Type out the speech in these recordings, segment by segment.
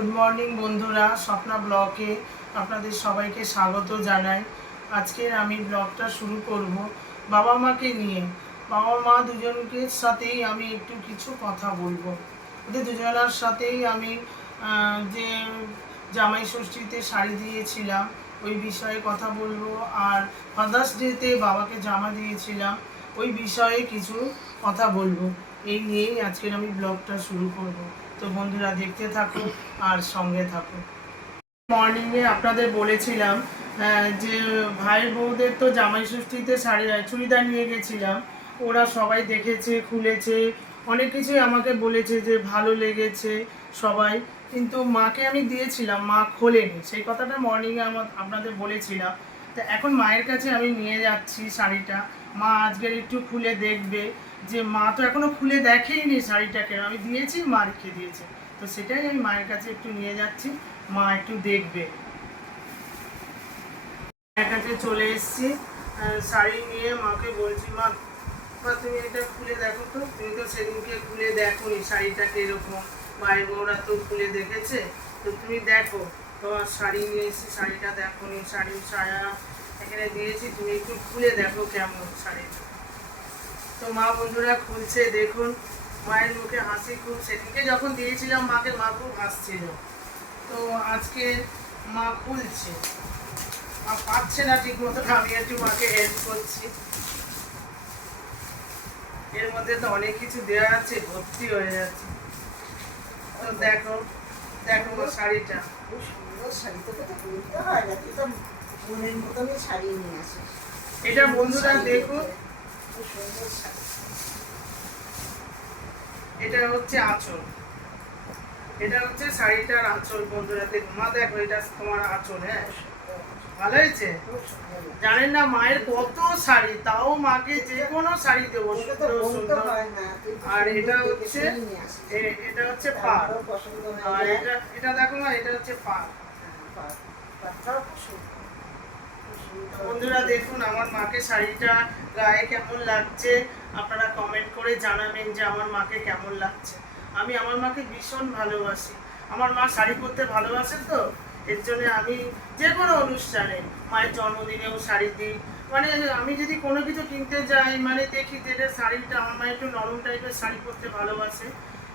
Good morning বন্ধুরা, স্বপ্না ব্লগে আপনাদের সবাইকে স্বাগত জানাই। আজকের আমি ব্লগটা শুরু করব বাবা মাকে নিয়ে। বাবা মা দুজনকে সাথেই আমি একটু কিছু কথা বলবো। ওদের দুজনের সাথেই আমি যে জামাই ষষ্ঠীতে শাড়ি দিয়েছিলাম ওই বিষয়ে কথা বলবো, আর ফাদার্স ডেতে বাবাকে জামা দিয়েছিলাম ওই বিষয়ে কিছু কথা বলবো। এই নিয়েই আজকের আমি ব্লগটা শুরু করব। তো বন্ধুরা দেখতে থাকো আর সঙ্গে থাকো। মর্নিংয়ে আপনাদের বলেছিলাম যে ভাই বউদের তো জামাই ষষ্ঠীতে শাড়ি চুড়িদার নিয়ে গেছিলাম। ওরা সবাই দেখেছে, খুলেছে, অনেক কিছুই আমাকে বলেছে যে ভালো লেগেছে সবাই। কিন্তু মাকে আমি দিয়েছিলাম, মা খোলেনি, সেই কথাটা মর্নিংয়ে আপনাদের বলেছিলাম। তো এখন মায়ের কাছে আমি নিয়ে যাচ্ছি শাড়িটা। মা আজকের একটু খুলে দেখবে, যে মা তো এখনো খুলে দেখেইনি শাড়িটাকে, আমি দিয়েছি, মা রেখে দিয়েছে। তো সেটাই আমি মায়ের কাছে একটু নিয়ে যাচ্ছি, মা একটু দেখবে। মায়ের কাছে চলে এসেছি, শাড়ি নিয়ে মাকে বলছি, মা মা তুমি এটা খুলে দেখো তো, তুমি তো সেদিনকে খুলে দেখোনি শাড়িটা কিরকম, ভাই বউরা তো খুলে দেখেছে, তো তুমি দেখো। তোমার শাড়ি নিয়ে এসেছি, শাড়িটা দেখোনি, শাড়ির ছায়া এখানে দিয়েছি, তুমি একটু খুলে দেখো কেমন শাড়িটা। তো মা বন্ধুরা খুলছে, দেখুন মায়ের মুখে হাসি খুব, সেদিনকে যখন দিয়েছিলাম মাকে, মা খুব হাসছিল। তো আজকে মা খুলছে, মা পাচ্ছে না ঠিক মতো, আমি একটু মাকে হেল্প করছি। এর মধ্যে তো অনেক কিছু দেওয়া আছে, ভর্তি হয়ে যাচ্ছে। তো দেখো দেখো শাড়িটা খুব সুন্দর শাড়ি, তোকে তো বলতে হয় না, তুই তো মনের মতনই শাড়ি নিয়ে আসিস। এটা বন্ধুরা দেখুন, খুব সুন্দর শাড়ি। এটা হচ্ছে আঁচল, এটা হচ্ছে শাড়িটার আঁচল। বন্ধুরা দেখুন, মা দেখো এটা তোমার আঁচল। হ্যাঁ, ভালো হয়েছে। জানেন না মায়ের কত শাড়ি, তাও মাকে যে কোনো শাড়ি দেবো সুন্দর সুন্দর। আর এটা হচ্ছে পাড়, আর এটা দেখো না, এটা হচ্ছে পাড়। বন্ধুরা দেখুন আমার মাকে শাড়িটা গায়ে কেমন লাগছে, আপনারা কমেন্ট করে জানাবেন যে আমার মাকে কেমন লাগছে। আমি আমার মাকে ভীষণ ভালোবাসি, আমার মা শাড়ি পরতে ভালোবাসে, তো এর জন্য আমি যে কোনো অনুষ্ঠানে, মায়ের জন্মদিনেও শাড়ি দিই। মানে আমি যদি কোনো কিছু কিনতে যাই, মানে দেখি যে শাড়িটা, আমার মা একটু নরম টাইপের শাড়ি পরতে ভালোবাসে,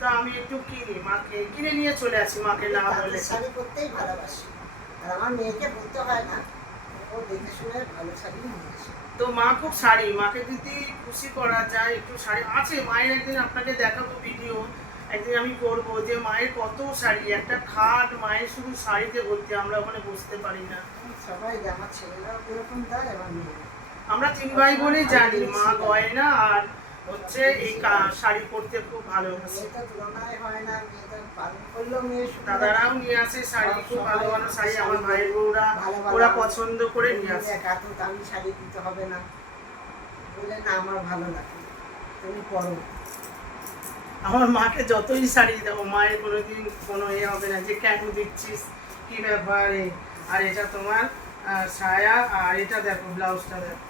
তো আমি একটু কিনি, মাকে কিনে নিয়ে চলে আসি, মাকে না বলে। শাড়ি পরতেই ভালোবাসি, আর আমার মেয়েকে বলতে হয় না, ও দেখে শুনে ভালো শাড়ি নিয়ে আসে। তো মা খুব শাড়ি, মাকে যদি খুশি করা যায় একটু শাড়ি আছে। মায়ের একদিন আপনাকে দেখাবো ভিডিও, একদিন আমি করবো, যে মায়ের কত শাড়ি, একটা খাট মায়ের শুধু শাড়িতে ভর্তি, আমরা ওখানে বসতে পারি না। সবাই আমার ছেলেরাও এরকম দেয়, আমার মেয়ে। আমরা তিন ভাই বোনই জানি মা গয়না আর হচ্ছে এই শাড়ি পরতে খুব ভালোবাসে। দাদারাও নিয়ে আসে শাড়ি, খুব ভালো ভালো শাড়ি, আমার ভাই বউরা ওরা পছন্দ করে নিয়ে আসে। এত দামি শাড়ি দিতে হবে না, বলে না আমার ভালো লাগে, তুমি পরো। আমার মাকে যতই শাড়ি দেবো, মায়ের কোনোদিন কোনো হবে না যে কেন দিচ্ছিস, কি ব্যাপারে। আর এটা তোমার সায়া, আর এটা দেখো ব্লাউজটা দেখো।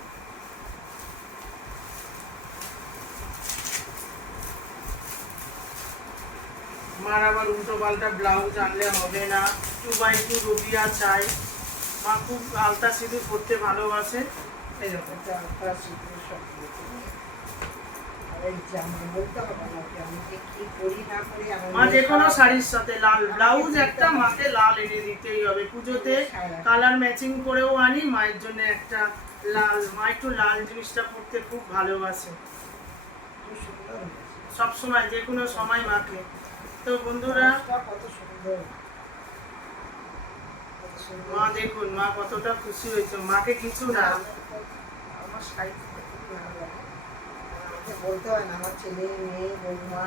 মার আবার উল্টো পাল্টা ব্লাউজ আনলে হবে না, 2x2 রবিয়া চাই। মা খুব আলতা সিঁদুর পরতে ভালোবাসে। এই দেখো মা যে কোনো শাড়ির সাথে লাল ব্লাউজ একটা মাকে লাল এনে দিতেই হবে। পুজোতে কালার ম্যাচিং করেও আনি মায়ের জন্য একটা লাল, মা একটু লাল জিনিসটা পরতে খুব ভালোবাসে সব সময়, যে কোনো সময় মাকে। তো বন্ধুরা মা দেখুন মা কতটা খুশি হয়েছে, মাকে কিছু না, আমার শাড়ি বলতে হয় না, আমার ছেলে মেয়ে বৌমা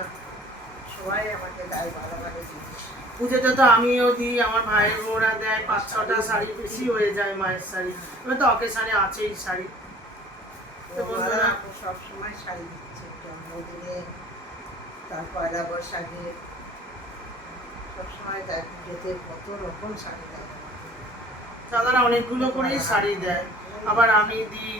সবাই আমাকে দেয় ভালো ভালো জিনিস। পুজোতে তো আমিও দিই, আমার ভাইয়ের বউরা দেয়, 5-6টা শাড়ি বেশি হয়ে যায় মায়ের শাড়ি, এবার তো অকেশনে আছেই শাড়ি। তো বন্ধুরা সবসময় শাড়ি দিচ্ছে, জন্মদিনে, তার পয়লা বৈশাখে, সবসময় দেয়। পুজোতে কত রকম শাড়ি দেয়, দাদারা অনেকগুলো করেই শাড়ি দেয়, আবার আমি দিই।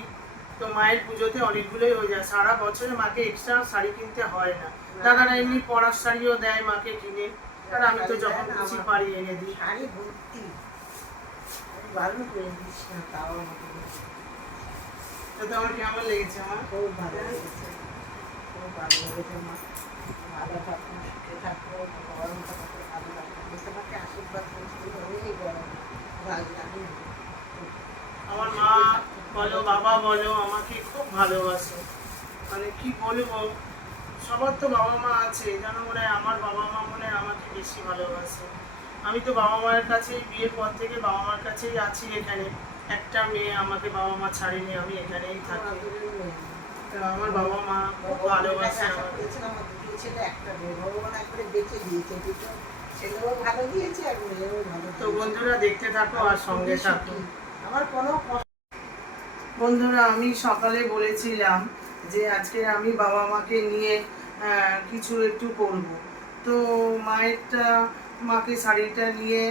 তো মায়ের পুজোতে অনেকগুলোই হয়ে যায়, সারা বছরে মাকে এক্সট্রা শাড়ি কিনতে হয় না। দাদারা এমনি পরার শাড়িও দেয় মাকে কিনে। আর আমি তো যখন খুশি পারি এনে দিই। শাড়ি ভর্তি, আমি বারণ করে দিস না, তাও আমাকে দিচ্ছে। তো তোমার কেমন লেগেছে আমার? খুব ভালো লেগেছে, খুব ভালো লেগেছে মা। ভালো থাকো, সুখে থাকো, গরমটা কত ভালো লাগবে। আমি তোমাকে আশীর্বাদ করছি, অনেক গরম ভালো লাগে। আমার মা বলো বাবা বলো আমাকে খুব ভালোবাসে, মানে কি বলবো, সবার তো বাবা মা আছে, যেন মনে হয় আমার বাবা মা মনে হয় আমাকে বেশি ভালোবাসে। আমি তো বাবা মায়ের কাছেই বিয়ের পর থেকে বাবা মার কাছেই আছি এখানে। একটা মেয়ে আমাকে বাবা মা ছাড়েনি, আমি এখানেই থাকি। তো আমার বাবা মা খুব ভালোবাসে আশা আমাকে। করেছিলাম আমার দুটো ছেলে একটা মেয়ে, ভগবান একবারে বেঁচে দিয়েছে, দুটো ছেলেও ভালো দিয়েছে আর মেয়েও ভালো তো দিয়েছে। বন্ধুরা দেখতে থাকো আর সঙ্গে থাকো। আমার কোনো বন্ধুরা আমি সকালে বলেছিলাম যে আজকে আমি বাবা মাকে নিয়ে কিছু একটু করব। তো মায়েরটা মাকে শাড়িটা নিয়ে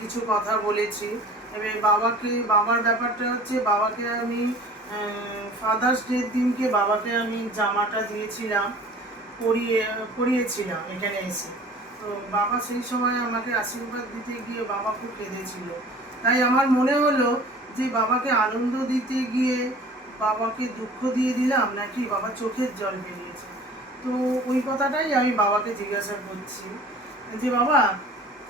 কিছু কথা বলেছি। এবার বাবার ব্যাপারটা হচ্ছে বাবাকে আমি ফাদার্স ডের দিনকে বাবাকে আমি জামাটা দিয়েছিলাম, পরিয়েছিলাম এখানে এসে। তো বাবা সেই সময় আমাকে আশীর্বাদ দিতে গিয়ে বাবা খুব কেঁদেছিল। তাই আমার মনে হলো যে বাবাকে আনন্দ দিতে গিয়ে বাবাকে দুঃখ দিয়ে দিলাম নাকি বাবা চোখের জল বেরিয়েছে। তো ওই কথাটাই আমি বাবাকে জিজ্ঞাসা করছি যে বাবা,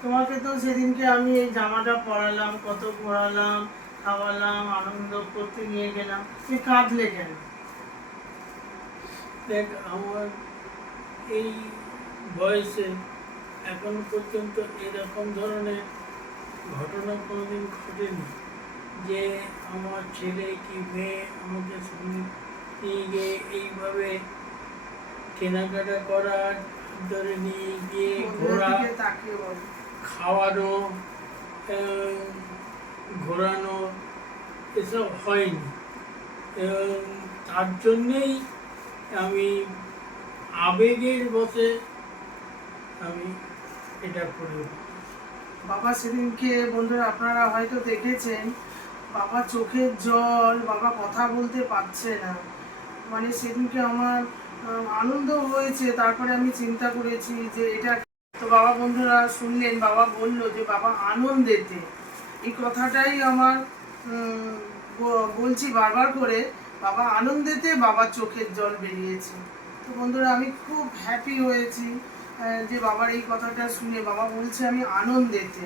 তোমাকে তো সেদিনকে আমি এই জামাটা পরালাম, কত ঘোরালাম, খাওয়ালাম, আনন্দ করতে নিয়ে গেলাম, তুমি কাঁদলে কেন? দেখ, আমার এই বয়সে এখন পর্যন্ত এরকম ধরনের ঘটনা কোনোদিন ঘটেনি যে আমার ছেলে কি মেয়ে আমাকে সঙ্গে নিয়ে গিয়ে এইভাবে কেনাকাটা করা, ধরে নিয়ে গিয়ে ঘোরা, দিকে তাকিয়ে বলো। খাওয়ানো, ঘোরানো, এসব হয়নি। এবং তার জন্যেই আমি আবেগের বশে আমি এটা করি। বাবা সেদিনকে বন্ধুরা আপনারা হয়তো দেখেছেন, বাবা চোখের জল, বাবা কথা বলতে পারছে না। মানে সেদিনকে আমার আনন্দ হয়েছে, তারপরে আমি চিন্তা করেছি যে এটা তো বাবা বন্ধুরা শুনলেন, বাবা বলল যে বাবা আনন্দেতে, এই কথাটাই আমার বলছি বারবার করে, বাবা আনন্দেতে বাবার চোখের জল বেরিয়েছে। তো বন্ধুরা আমি খুব হ্যাপি হয়েছি যে বাবার এই কথাটা শুনে। বাবা বলছে আমি আনন্দেতে।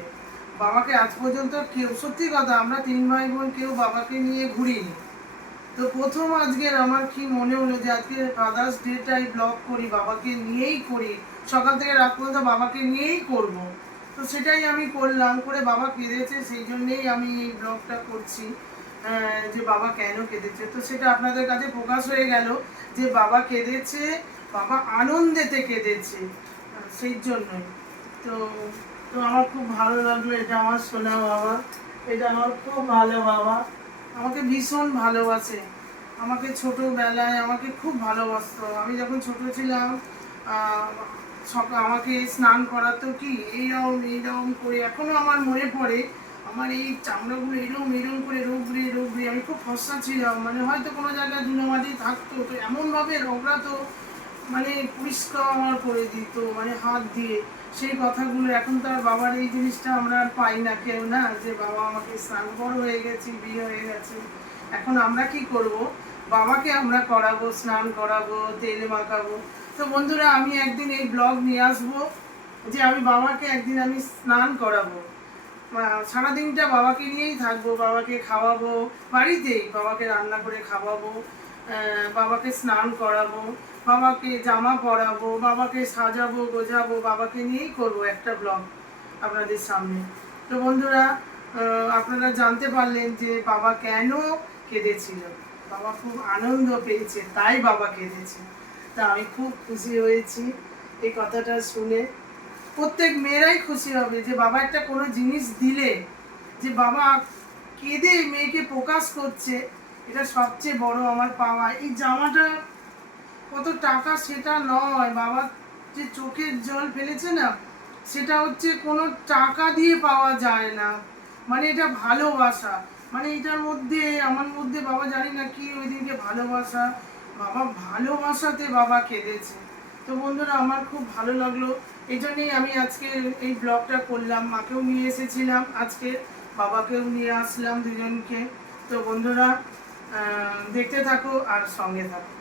বাবাকে আজ পর্যন্ত কেউ, সত্যি কথা, আমরা 3 ভাই বোন কেউ বাবাকে নিয়ে ঘুরিনি। তো প্রথম আজকের আমার কি মনে হলো যে আজকে ফাদার্স ডেটাই ব্লগ করি, বাবাকে নিয়েই করি, সকাল থেকে রাত পর্যন্ত বাবাকে নিয়েই করব। তো সেটাই আমি করলাম, করে বাবা কেঁদেছে, সেই জন্যেই আমি এই ব্লগটা করছি যে বাবা কেন কেঁদেছে। তো সেটা আপনাদের কাছে প্রকাশ হয়ে গেল যে বাবা কেঁদেছে, বাবা আনন্দেতে কেঁদেছে, সেই জন্যই। তো তো আমার খুব ভালো লাগলো, এটা আমার সোনা বাবা, এটা আমার খুব ভালো বাবা, আমাকে ভীষণ ভালোবাসে। আমাকে ছোটোবেলায় আমাকে খুব ভালোবাসতো। আমি যখন ছোট ছিলাম আমাকে স্নান করাতো কি এইরকম করে, এখনও আমার মনে পড়ে, আমার এই চামড়াগুলো এরকম করে রোগড়ে রোগড়ে, আমি খুব ফর্সা ছিলাম, মানে হয়তো কোনো জায়গায় ধুলোমাটি থাকতো তো এমনভাবে রোগড়াতো, মানে পরিষ্কার আমার করে দিত, মানে হাত দিয়ে। সেই কথাগুলো এখন তো আর বাবার এই জিনিসটা আমরা আর পাই না কেউ, না যে বাবা আমাকে স্নান, বড় হয়ে গেছি, বিয়ে হয়ে গেছে, এখন আমরা কি করব, বাবাকে আমরা করাবো, স্নান করাবো, তেল মাখাবো। তো বন্ধুরা আমি একদিন এই ব্লগ নিয়ে আসবো যে আমি বাবাকে একদিন আমি স্নান করাবো, সারাদিনটা বাবাকে নিয়েই থাকবো, বাবাকে খাওয়াবো, বাড়িতেই বাবাকে রান্না করে খাওয়াবো, বাবাকে স্নান করাবো, বাবাকে জামা পরাবো, বাবাকে সাজাবো গোজাবো, বাবাকে নিয়েই করব একটা ব্লগ আপনাদের সামনে। তো বন্ধুরা আপনারা জানতে পারলেন যে বাবা কেন কেঁদেছিল। বাবা খুব আনন্দ পেয়েছে তাই বাবা কেঁদেছে। তা আমি খুব খুশি হয়েছি এই কথাটা শুনে। প্রত্যেক মেয়েরাই খুশি হবে যে বাবা একটা কোনো জিনিস দিলে, যে বাবা কেঁদে মেয়েকে প্রকাশ করছে, এটা সবচেয়ে বড় আমার পাওয়া। এই জামাটা কত টাকা সেটা নয়, বাবা যে চোখের জল ফেলেছে না, সেটা হচ্ছে কোনো টাকা দিয়ে পাওয়া যায় না, মানে এটা ভালোবাসা। মানে এটার মধ্যে আমার মধ্যে বাবা জানি না কি ওই দিনকে ভালোবাসা, বাবা ভালোবাসাতে বাবা কেঁদেছে। তো বন্ধুরা আমার খুব ভালো লাগলো এই জন্যই আমি আজকে এই ব্লগটা করলাম। মাকেও নিয়ে এসেছিলাম, আজকে বাবাকেও নিয়ে আসলাম, দুজনকে। তো বন্ধুরা দেখতে থাকো আর সঙ্গে থাকো।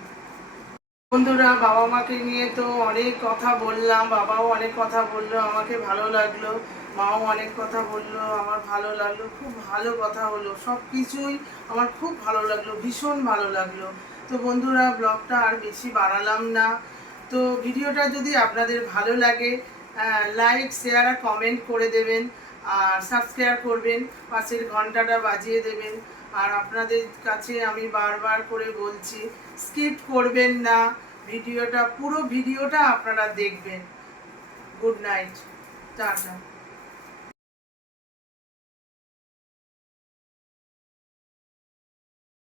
বন্ধুরা, বাবা মাকে নিয়ে তো অনেক কথা বললাম, বাবাও অনেক কথা বললো, আমাকে ভালো লাগলো, মাও অনেক কথা বললো, আমার ভালো লাগলো, খুব ভালো কথা হলো, সব কিছুই আমার খুব ভালো লাগলো, ভীষণ ভালো লাগলো। তো বন্ধুরা, ব্লগটা আর বেশি বাড়ালাম না। তো ভিডিওটা যদি আপনাদের ভালো লাগে, লাইক শেয়ার আর কমেন্ট করে দেবেন, আর সাবস্ক্রাইব করবেন, পাশের ঘন্টাটা বাজিয়ে দেবেন। আর আপনাদের কাছে আমি বারবার করে বলছি, স্কিপ করবেন না, ভিডিওটা পুরো ভিডিওটা আপনারা দেখবেন। Good night, tata.